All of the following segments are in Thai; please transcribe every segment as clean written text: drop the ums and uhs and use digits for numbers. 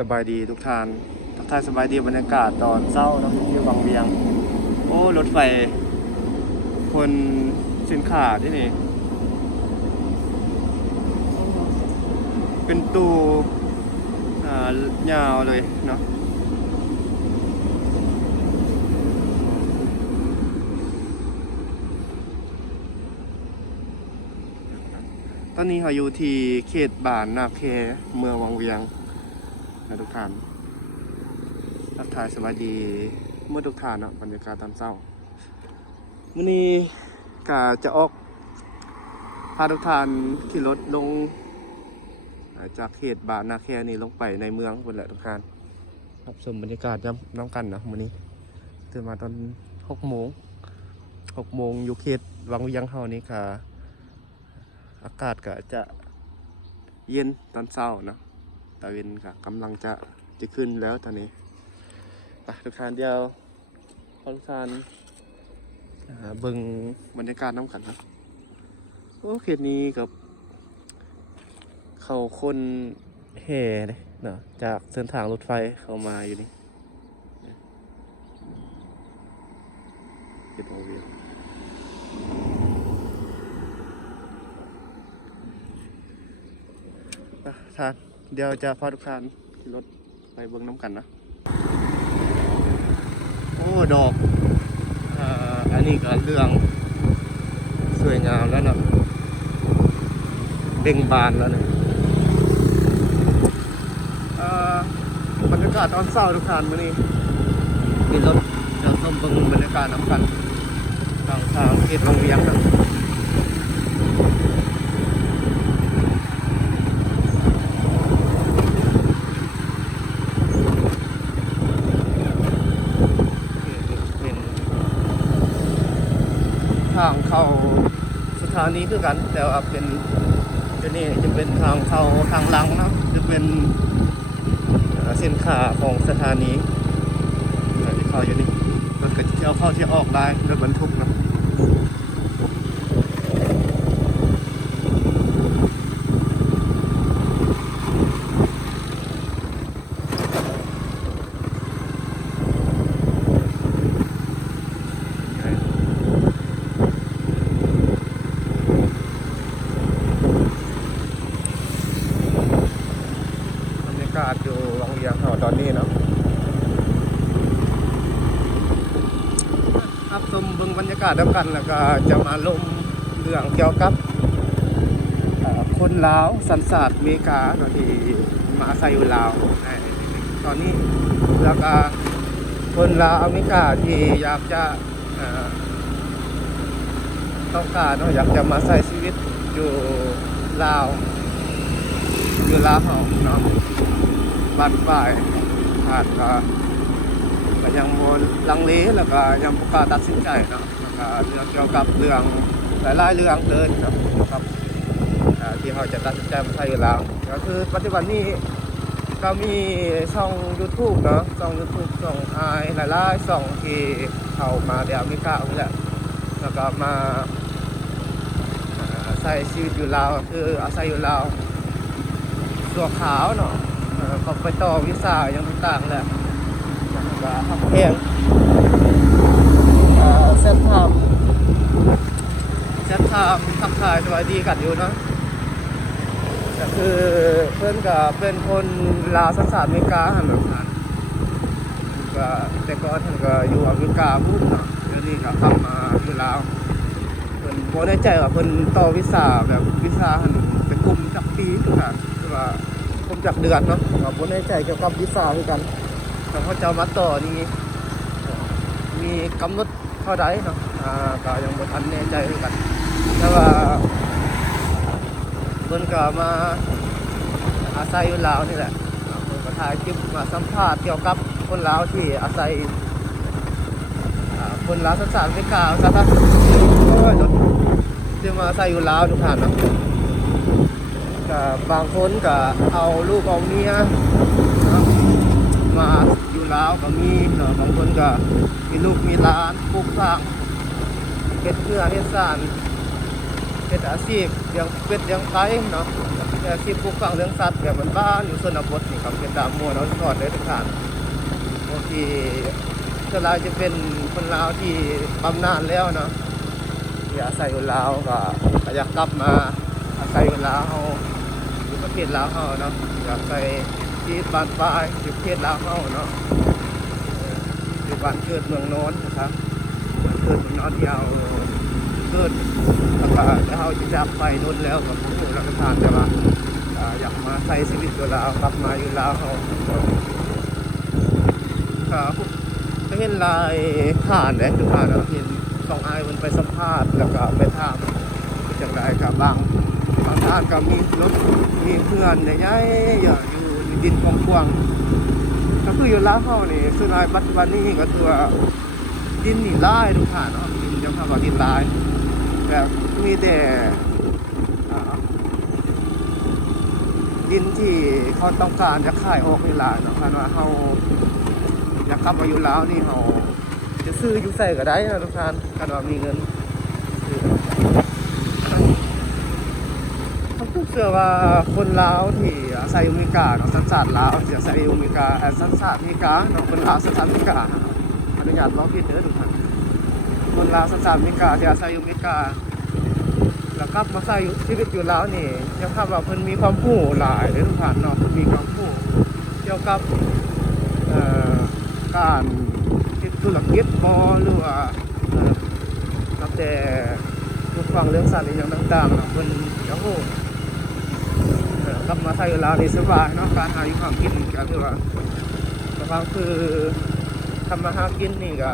สบายดีทุกท่านทักทายสบายดีบรรยากาศตอนเช้าเนาะที่วังเวียงโอ้รถไฟคนสินค้าที่นี่เป็นตูยาวเลยเนาะตอนนี้เราอยู่ที่เขตบ้านนาแคเมืองวังเวียงนะทุกท่านทักทายสวัสดีเมื่อทุกท่านเนาะบรรยากาศตอนเช้ามื้อนี้ก็จะออกพาทุกท่านขี่รถลงจากเขตบ้านนาแคนี่ลงไปในเมืองคนแหละทุกท่านรับชมบรรยากาศน้ำกันเนาะมื้อนี้ตื่นมาตอน6 โมงอยู่เขตวังเวียงเฮานี่ค่ะอากาศก็จะเย็นตอนเช้าเนาะตะเวนก็กำลังจะขึ้นแล้วตอนนี้ไปทุกท่านเดียวทุกท่านเบิ่งบรรยากาศน้ำกันนะโอ้เขตนี้กับเขาคนแห่เลยเนาะจากเส้นทางรถไฟเข้ามาอยู่นี่เขตวังเวียงท่านเดี๋ยวจะพาทุกท่านขี่รถไปเบิ่งน้ำกันนะโอ้ดอกอันนี้ก็เรื่องสวยงามแล้วเนาะเบ่งบานแล้วเนี่ยบรรยากาศตอนเช้าทุกท่านมื้อนี้มีรถจะชมเบิ่งบรรยากาศน้ำกันทางเขตวังเวียงนะทางเข้าสถานีคือกันแต่ว่าเป็นนี่จะเป็นทางเข้าทางหลังนะจะเป็นเส้นขาของสถานีที่เข้าอยู่นี่มันก็จะเที่ยวเข้าที่ออกได้รถบรรทุกนะอยู่วังเวียงตอนนี้เนาะครับชมเบิ่งบรรยากาศแล้วกันแล้วก็จะมาลงเรื่องเกี่ยวกับคนลาวสัญชาติอเมริกาเนาะที่มาอาศัยอยู่ลาวตอนนี้แล้วก็คนลาวอเมริกาที่อยากจะต้องการเนาะอยากจะมาใช้ชีวิตอยู่ลาวของเนาะบ้านป่ายอาจก็ยังโมลังเลแล้วก็ยังประกาศตัดสินใจเนาะแล้วก็เรื่องเกี่ยวกับเรื่องหลายๆเรื่องเลยครับที่เขาจะตัดสินใจมาใช้อยู่แล้วก็คือปัจจุบันนี้ก็มีช่อง YouTube เนาะช่อง YouTube ช่องหลายๆช่องที่เข้ามาในอเมริกานี่แหละแล้วก็มาใช้ชีวิตอยู่ลาวคืออาศัยอยู่ลาวตัวขาวเนาะเขาไปต่อวีซ่าอย่างต่างๆแหละก็ทำเพลงเส้นทางทักทายสวัสดีกันอยู่เนาะก็คือเพื่อนก็เป็นคนลาวสัญชาติอเมริกาหันหลังก็แต่ก่อนท่านก็อยู่อเมริกาพูดเนาะเดี๋ยวนี้ก็ทำมาอยู่ลาวเพิ่นบ่ได้ใจว่าเพิ่นต่อวีซ่าแบบวีซ่าหันเป็นกลุ่มจักปีทุกท่านคือว่าผมจากเดือนเนาะก็บ่แน่ใจเกี่ยวกับวีซ่าคือกันแต่เขาจะมาต่อนี่มีกำหนดเท่าใดเนาะก็ยังบ่ทันแน่ใจคือกันแต่ว่าเพิ่นก็มาอาศัยอยู่ลาวนี่แหละเพิ่นก็ถ่ายคลิปมาสัมภาษณ์เกี่ยวกับคนลาวที่อาศัยคนลาวสัญชาติอเมริกาครับที่มาอาศัยอยู่ลาวทุกท่านเนาะบางคนก็เอาลูกเอาเมียมาอยู่ลาวก็มีเนาะบางคนก็มีลูกมีหลานปลูกสร้างเฮ็ดเพื่อเฮ็ดสร้าง เป็นอาชีพเลี้ยงเป็ดเลี้ยงไก่เนาะเป็นอาชีพปลูกฝังเลี้ยงสัตว์แบบบ้านๆอยู่ชนบทนี่ครับเป็นตามหมู่เนาะสอนได้ทุกท่านบางทีส่วนเราจะเป็นคนลาวที่บำนาญแล้วเนาะที่อาศัยอยู่ลาวก็อยากกลับมาอาศัยอยู่ลาวอยู่ประเทศลาวเฮาเนาะอยากไปที่บ้านปลายอยู่ประเทศลาวเฮาเนาะอยู่บ้านเกิดเมืองโน้นนะครับบ้านเกิดเมืองโน้นที่เอาเกิดแล้วก็จะเอาจะจากไปโน้นแล้วกับผู้รับประทานแต่ว่าอยากมาใช้ชีวิตอยู่ลาวกลับมาอยู่ลาวเฮาครับก็เห็นลายผ่านเลยคือผ่านเราเห็นต้องอายมันไปสัมภาษณ์แล้วก็ไปถามเป็นจังไรครับบางท่านก็มีรถมีเพื่อนใหญ่ๆอยู่ดินกว้างๆก็คืออยู่ลาวเฮานี่คือในปัจจุบันนี้ก็คือดินนี่ลายทุกท่านเนาะดินยังคำว่าดินลายแบบมีแต่ดินที่เขาต้องการจะขายออกในลายเนาะคันว่าเฮาอยากกลับมาอยู่ลาวนี่เฮาจะซื้ออยู่ใส่ก็ได้นะทุกท่านคันว่ามีเงินผมเชื่อว่าคนลาวที่อาศัยอเมริกาเนาะสัญชาติลาวที่อาศัยอเมริกาสัญชาติอเมริกาเนาะคนลาวสัญชาติอเมริกาอนุญาตบอกผิดเด้อทุกท่านคนลาวสัญชาติอเมริกาที่อาศัยอเมริกาแล้วกลับมาใช้ชีวิตอยู่ลาวนี่ยังคำว่าเพิ่นมีความรู้หลายเด้อทุกท่านเนาะมีความรู้เกี่ยวกับการธุรกิจบ่หรือว่าตั้งแต่ทุกฟังเรื่องสัตว์อย่างต่างๆเนาะเพิ่นจะรู้กลับมาไทยอยู่ลาวนี่สบายเนาะการหาอยู่ความกินก็คือว่าสบายคือทำมาหากินนี่ก็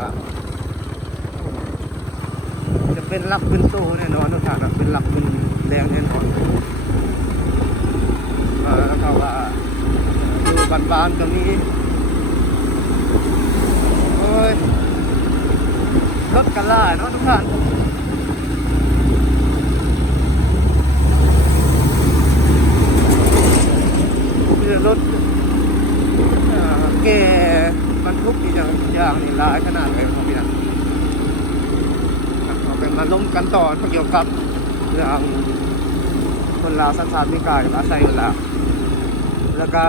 จะเป็นหลักเป็นโตแน่นอนทุกท่านเป็นหลักเป็นแรงแน่นอนแล้วก็ว่าอยู่บ้านๆก็มีโอ้ยรถกันล่าเนาะทุกท่านคือรถแกบรรทุกอย่างนี่หลายขนาดเลยครับพี่นะเราไปมาล้มกันต่อเกี่ยวกับเรื่องคนลาวสัญชาติอเมริกากับอาศัยอยู่ลาวแล้วก็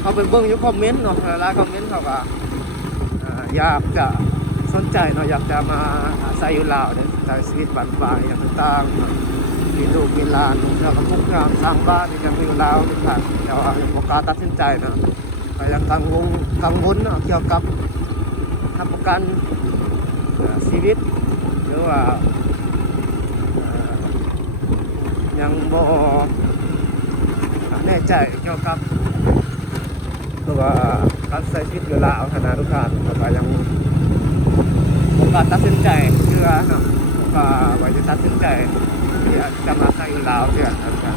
เขาไปเบิ่งอยู่คอมเมนต์เนาะหลายคอมเมนต์เขาก็อยากจะสนใจเนาะอยากจะมาอาศัยอยู่ลาวเนี่ยใช้ชีวิตบ้านปลายอย่างต่างๆมีลูกมีหลานแล้วก็คุกคามสร้างบ้านอย่างอยู่ลาวทุกท่านแต่ว่าโอกาสตัดสินใจเนาะก็ยังกังวลเนาะเกี่ยวกับทำประกันชีวิตหรือว่ายังบ่แน่ใจเกี่ยวกับตัวการใช้ชีวิตอยู่ลาวขนาดทุกท่านก็ยังตัดสินใจเชื่อเนาะก็ว่าจะตัดสินใจที่จะมาใช้อยู่ลาวเชื่อนะครับ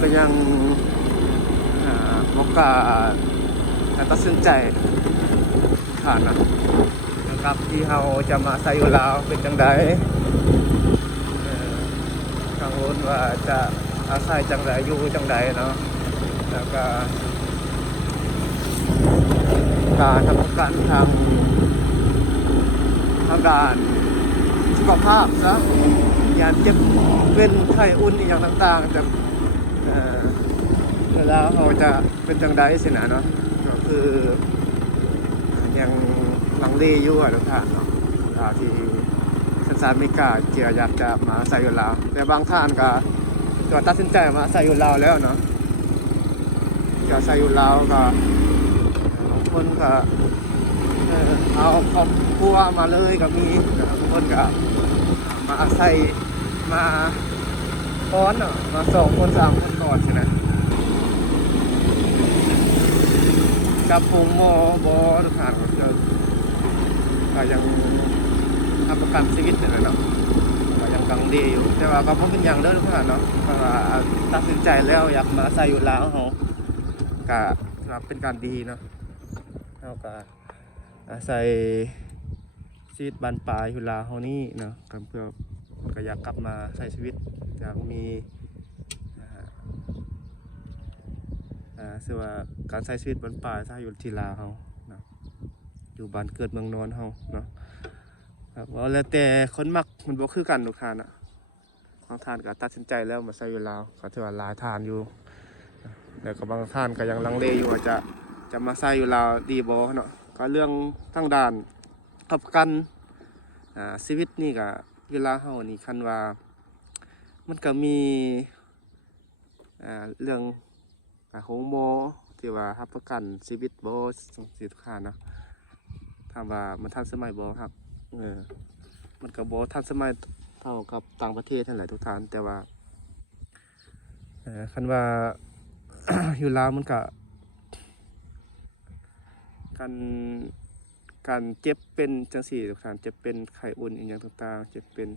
ก็ยังบอกว่าตัดสินใจผ่านนะครับที่เราจะมาใช้อยู่ลาวเป็นจังไดกังวลว่าจะอาศัยจังไดอยู่จังไดเนาะแล้วก็การทำประกันทางด้านสุขภาพนะอย่างเจ็บเป็นไข้อุ่นอย่างต่างๆแต่เวลาเราจะเป็นจังไดสินะเนาะก็คือยังลังเลอยู่ทุกท่านเนาะที่สัญชาติอเมริกาเจียอยากจะมาใส่อยู่ลาวแต่บางท่านก็ตัดสินใจมาใส่อยู่ลาวแล้วเนาะจะใส่อยู่ลาวก็บางคนก็เอาครอบครัวมาเลยก็มีบางคนก็มาอาศัยมาซ้อนเนาะมา2 คน3 คนก่อนใช่ไหมกับพงโมบอทุกท่านก็ยังทำประกันชีวิตเลยเนาะก็ยังกังดีอยู่แต่ว่าก็เพราะเป็นอย่างเดิมทุกท่านเนาะก็ตัดสินใจแล้วอยากมาอาศัยอยู่ลาวเขาก็เป็นการดีเนาะเขาก็อาศัยชีวิตบ้านปลายอยู่ลาวเฮานี่เนาะเพื่อก็อยากกลับมาใช้ชีวิตอยากมีคือว่าการใช้ชีวิตบ้านปลายถ้าอยู่ที่ลาวเฮาเนาะอยู่บ้านเกิดเมืองนอนเฮาเนาะครับว่าแล้วแต่คนมักมันบ่คือกันทุกท่านอ่ะ บางท่านก็ตัดสินใจแล้วมาใส่อยู่ลาวก็ถือว่าหลายท่านอยู่แต่ก็บางท่านก็ยังลังเลอยู่ว่าจะมาใส่อยู่ลาวดีบ่เนาะก็เรื่องทางด้านประกันชีวิตนี่ก็เวลาเฮานี่คันว่ามันก็มีเรื่องของหมอที่ว่ารับประกันชีวิตบ่จังซี่ทุกท่านเนาะถามว่ามันทันสมัยบ่ครับมันก็บ่ทันสมัยเท่ากับต่างประเทศนั่นแหละทุกท่านแต่ว่าคันว่า อยู่ลาวมันก็การเจ็บเป็นจังซี่ทุกท่านเจ็บเป็นไข้อุ่นอีหยังต่างๆเจ็บเป็น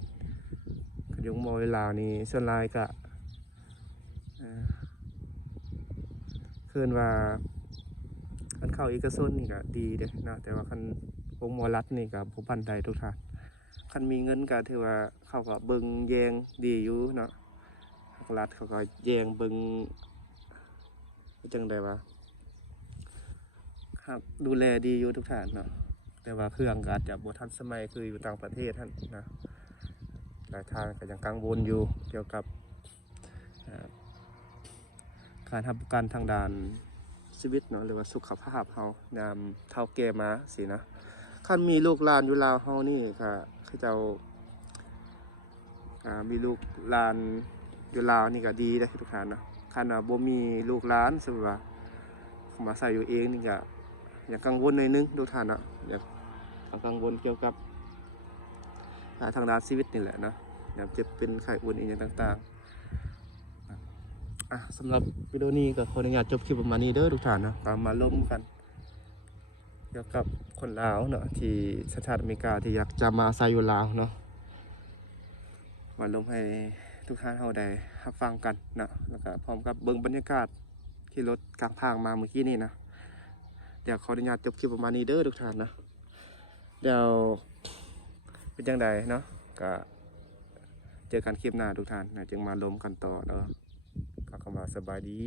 กระยงหมออยู่ลาวนี่ส่วนหลายก็คือว่าคันเข้าเอกชนนี่ก็ดีเด้นะแต่ว่าคันของหมอรัฐนี่ก็บ่ปานใดทุกท่านคันมีเงินก็ถือว่าเขาก็เบิ่งแยงดีอยู่เนาะภาครัฐเขาก็แยงเบิ่งจังได๋วะครับดูแลดีอยู่ทุกท่านเนาะแต่ว่าเครื่องก็อาจจะบ่ทันสมัยคืออยู่ต่างประเทศท่านนะหลายทางก็ยังกังวลอยู่เกี่ยวกับการทำประกันทางด้านชีวิตเนาะหรือว่าสุขภาพเฮายามเฒ่าแก่มาสินะคันมีลูกหลานอยู่ลาวเฮานี่ก็เขาเจ้ามีลูกหลานอยู่ลาวนี่ก็ดีเด้อทุกท่านเนาะคันว่าบ่มีลูกหลานสมมุติว่าเขามาใส่อยู่เองนี่ก็ยังกังวลหน่อยนึงทุกท่านเนาะอยากกังวลเกี่ยวกับทางด้านชีวิตนี่แหละเนาะยามเจ็บเป็นไข้อุ่นอีหยังต่างๆสำหรับวิดีโอนี้ก็ขออนุญาตจบคลิปประมาณนี้เด้อทุกท่านนะก็มาล้มกันเกี่ยวกับคนลาวเนาะที่สหรัฐอเมริกาที่อยากจะมาใส่อยู่ลาวเนาะมาล้มให้ทุกท่านเฮาได้รับฟังกันนะแล้วก็พร้อมกับเบิ่งบรรยากาศที่รถกลางทางมาเมื่อกี้นี่นะเดี๋ยวขออนุญาตจบคลิปประมาณนี้เด้อทุกท่านนะเดี๋ยวเป็นจังใดเนาะก็เจอกันคลิปหน้าทุกท่านนะจึงมาล้มกันต่อเนาะก็เข้ามาสบายดี